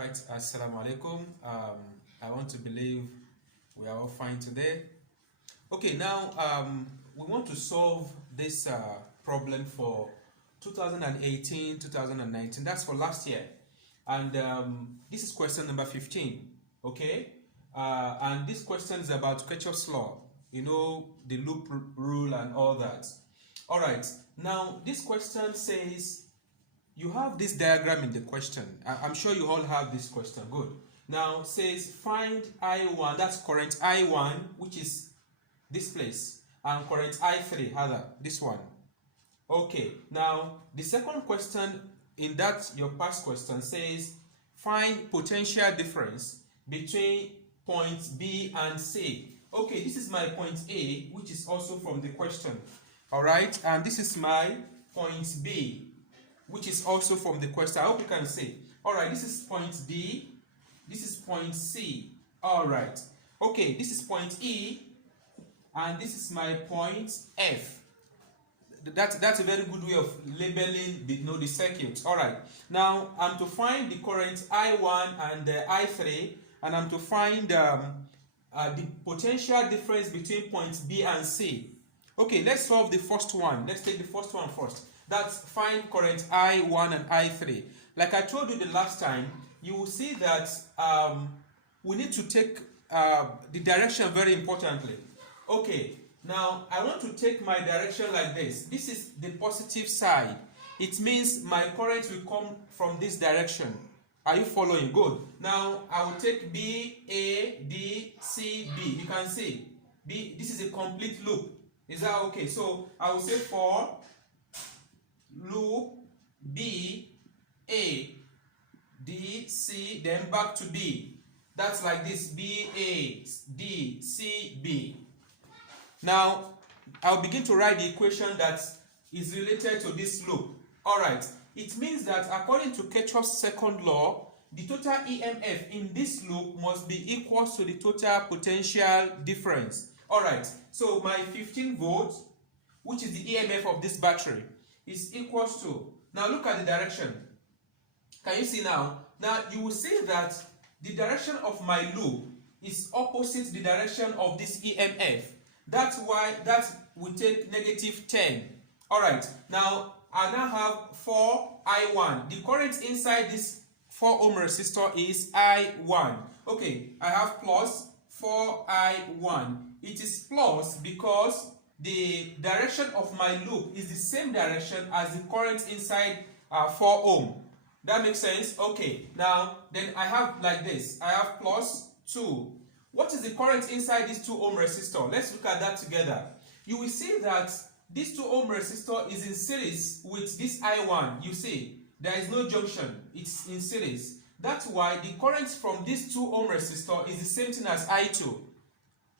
Right, assalamu alaikum. I want to believe we are all fine today. Okay, now we want to solve this problem for 2018-2019. That's for last year. And this is question number 15. Okay? And this question is about Kirchhoff's law. You know, the loop rule and all that. All right. Now, this question says, you have this diagram in the question. I'm sure you all have this question. Good. Now says find I1, that's current I1, which is this place, and current I3, other, this one. Okay, now the second question in that your past question says find potential difference between points B and C. Okay, this is my point A, which is also from the question. All right, and this is my point B, which is also from the question. I hope you can see. All right, this is point D. This is point C. All right. Okay, this is point E, and this is my point F. That's a very good way of labeling the circuit. All right. Now I'm to find the current I1 and I3, and I'm to find the potential difference between points B and C. Okay, let's solve the first one. Let's take the first one first. That's find current I1 and I3. Like I told you the last time, you will see that we need to take the direction very importantly. Okay, now I want to take my direction like this. This is the positive side. It means my current will come from this direction. Are you following? Good. Now I will take B, A, D, C, B. You can see B. This is a complete loop. Is that okay? So I will say for loop B, A, D, C, then back to B. That's like this, B, A, D, C, B. Now, I'll begin to write the equation that is related to this loop. Alright, it means that according to Kirchhoff's second law, the total EMF in this loop must be equal to the total potential difference. Alright, so my 15 volts, which is the EMF of this battery, is equals to, now look at the direction. Can you see now? Now you will see that the direction of my loop is opposite the direction of this EMF. That's why that will take negative 10. Alright, now I now have 4I1. The current inside this 4 ohm resistor is I1. Okay, I have plus 4I1. It is plus because the direction of my loop is the same direction as the current inside 4 ohm. That makes sense? Okay. Now, then I have like this. I have plus 2. What is the current inside this 2 ohm resistor? Let's look at that together. You will see that this 2 ohm resistor is in series with this I1. You see, there is no junction. It's in series. That's why the current from this 2 ohm resistor is the same thing as I2.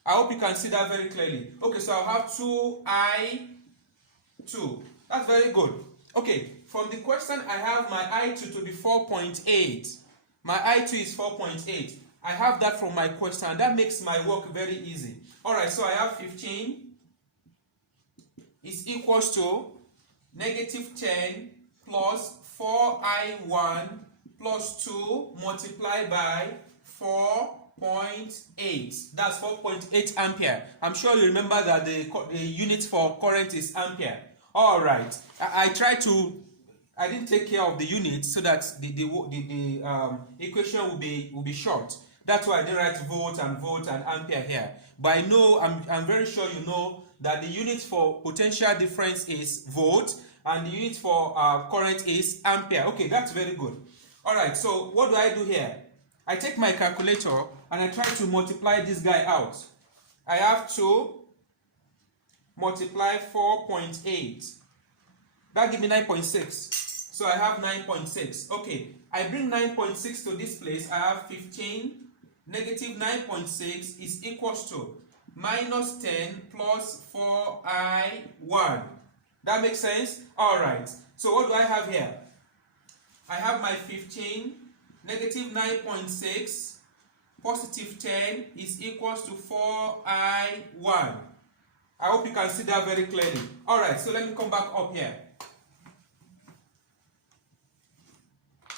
I hope you can see that very clearly. Okay, so I'll have 2I2. That's very good. Okay, from the question I have my I2 to be 4.8. My I2 is 4.8. I have that from my question, and that makes my work very easy. Alright, so I have 15 is equals to negative 10 plus 4I1 plus 2 multiplied by 4.8. That's 4.8 ampere. I'm sure you remember that the unit for current is ampere. All right. I didn't take care of the unit so that the equation will be short. That's why I didn't write volt and ampere here. But I know, I'm very sure you know that the unit for potential difference is volt and the unit for current is ampere. Okay, that's very good. All right. So what do I do here? I take my calculator and I try to multiply this guy out. I have to multiply 4.8. That gives me 9.6. So I have 9.6. Okay, I bring 9.6 to this place. I have 15. Negative 9.6 is equals to minus 10 plus 4I1. That makes sense? Alright. So what do I have here? I have my 15. Negative 9.6 positive 10 is equals to 4I1. I hope you can see that very clearly. Alright, so let me come back up here.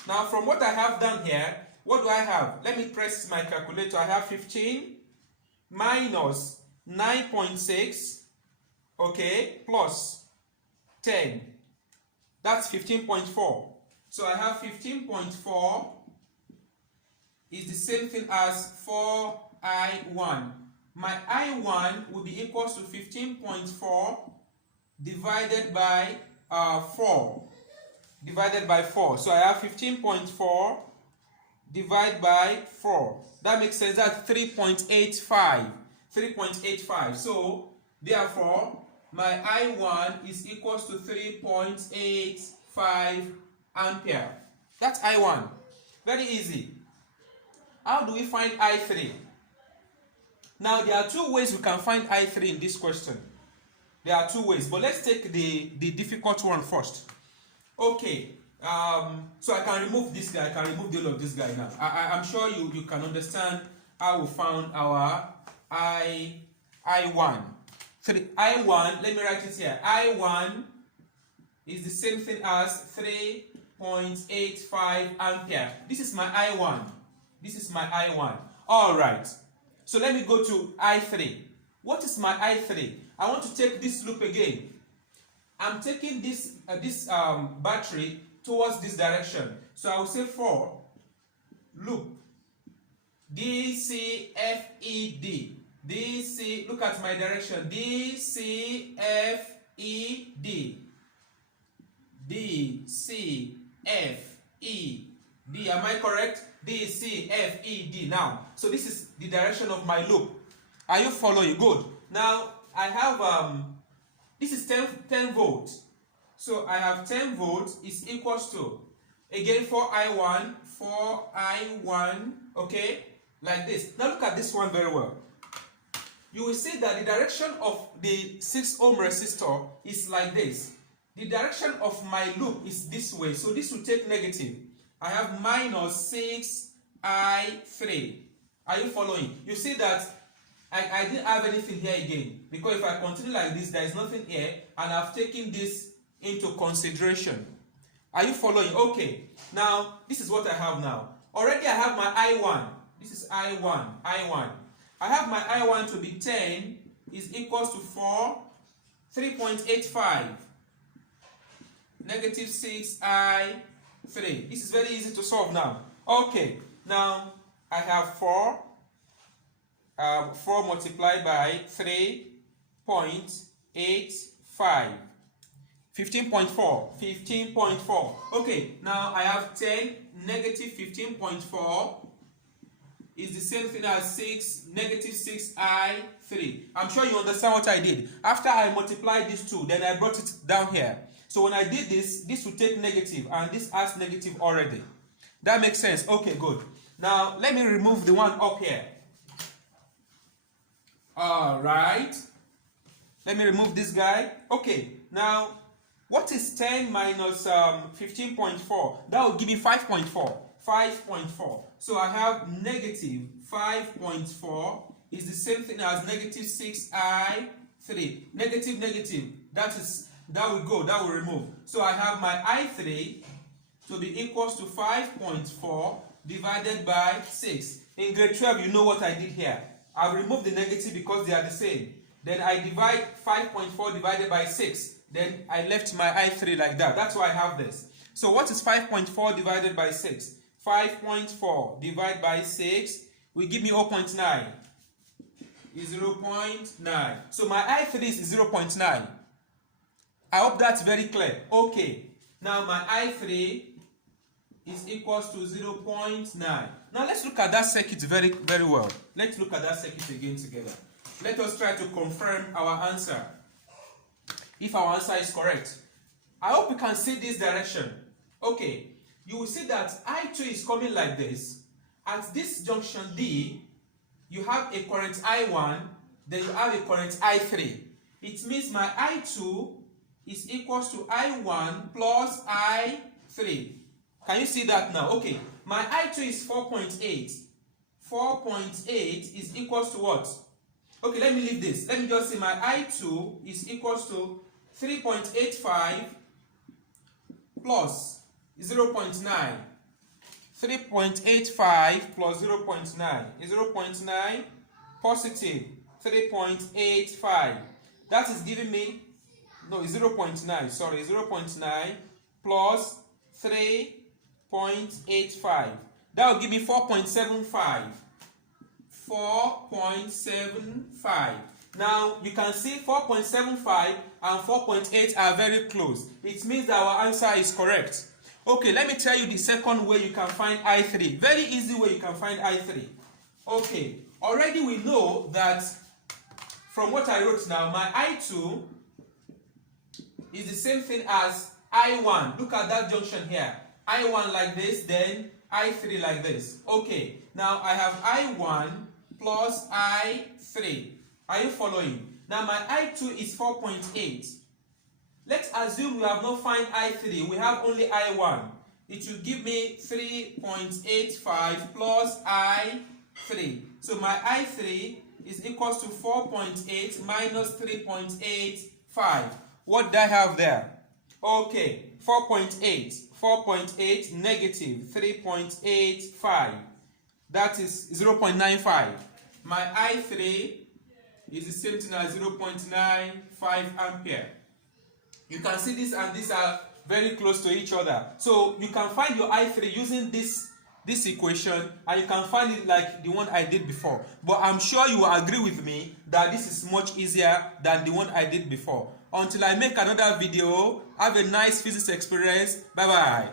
Now from what I have done here, What do I have? Let me press my calculator. I have 15 minus 9.6, okay, plus 10. That's 15.4. So I have 15.4 is the same thing as 4I1. My I1 will be equals to 15.4 divided by 4. Divided by 4. So I have 15.4 divided by 4. That makes sense. That's 3.85. 3.85. So therefore, my I1 is equals to 3.85 ampere. That's I1. Very easy. How do we find I3? Now, there are two ways we can find I3 in this question. There are two ways, but let's take the difficult one first. Okay, so I can remove this guy. I can remove the whole of this guy now. I'm sure you can understand how we found our I1. I1, let me write it here. I1 is the same thing as 3.85 ampere. This is my I1. This is my I1. All right. So let me go to I3. What is my I3? I want to take this loop again. I'm taking this battery towards this direction. So I will say for loop DCFED. DC, look at my direction. DCFED. DCFED. Am I correct? DCFED. Now, so this is the direction of my loop. Are you following? Good. Now, I have this is 10 volts. So I have 10 volts is equals to, again, 4I1, okay, like this. Now look at this one very well. You will see that the direction of the 6 ohm resistor is like this. The direction of my loop is this way, so this will take negative. I have minus 6I3. Are you following? You see that I didn't have anything here again, because if I continue like this, there is nothing here, and I've taken this into consideration. Are you following? Okay. Now, this is what I have now. Already I have my I1. This is I1. I have my I1 to be 10 is equals to 3.85. Negative 6I3. This is very easy to solve now. Okay. Now, I have 4 multiplied by 3.85. 15.4. Okay, now I have 10 negative 15.4 is the same thing as negative 6I3. I'm sure you understand what I did. After I multiplied these two, then I brought it down here. So when I did this, this will take negative, and this has negative already. That makes sense. Okay, good. Now, let me remove the one up here. Alright. Let me remove this guy. Okay, now, what is 10 minus 15.4? That will give me 5.4. 5.4. So I have negative 5.4 is the same thing as negative 6I3. Negative. That will go. That will remove. So I have my I3 to be equals to 5.4 divided by 6. In grade 12, you know what I did here. I've removed the negative because they are the same. Then I divide 5.4 divided by 6. Then I left my I3 like that. That's why I have this. So what is 5.4 divided by 6? 5.4 divided by 6 will give me 0.9. Is 0.9. So my I3 is 0.9. I hope that's very clear. Okay. Now my I3 is equals to 0.9. Now let's look at that circuit very, very well. Let's look at that circuit again together. Let us try to confirm our answer. If our answer is correct. I hope you can see this direction. Okay. You will see that I2 is coming like this. At this junction D, you have a current I1, then you have a current I3. It means my I2 is equals to I1 plus I3. Can you see that now? Okay. My I2 is 4.8. 4.8 is equals to what? Okay, let me leave this. Let me just say my I2 is equals to 3.85 plus 0.9. 3.85 plus 0.9 is 0.9 positive 3.85. That is giving me, no, it's 0.9, sorry, 0.9 plus 3.85. That will give me 4.75. 4.75. Now you can see 4.75 and 4.8 are very close. It means that our answer is correct. Okay, let me tell you the second way you can find I3. Very easy way you can find I3. Okay, already we know that from what I wrote now, my I2 is the same thing as I1. Look at that junction here. I1 like this, then I3 like this. Okay, now I have I1 plus I3. Are you following? Now my I2 is 4.8. Let's assume we have not found I3. We have only I1. It will give me 3.85 plus I3. So my I3 is equals to 4.8 minus 3.85. What do I have there? Okay, 4.8. 4.8 negative 3.85. That is 0.95. My I3 is the same thing as 0.95 ampere. You can see this and these are very close to each other. So you can find your I3 using this equation, and you can find it like the one I did before. But I'm sure you will agree with me that this is much easier than the one I did before. Until I make another video, have a nice physics experience. Bye bye.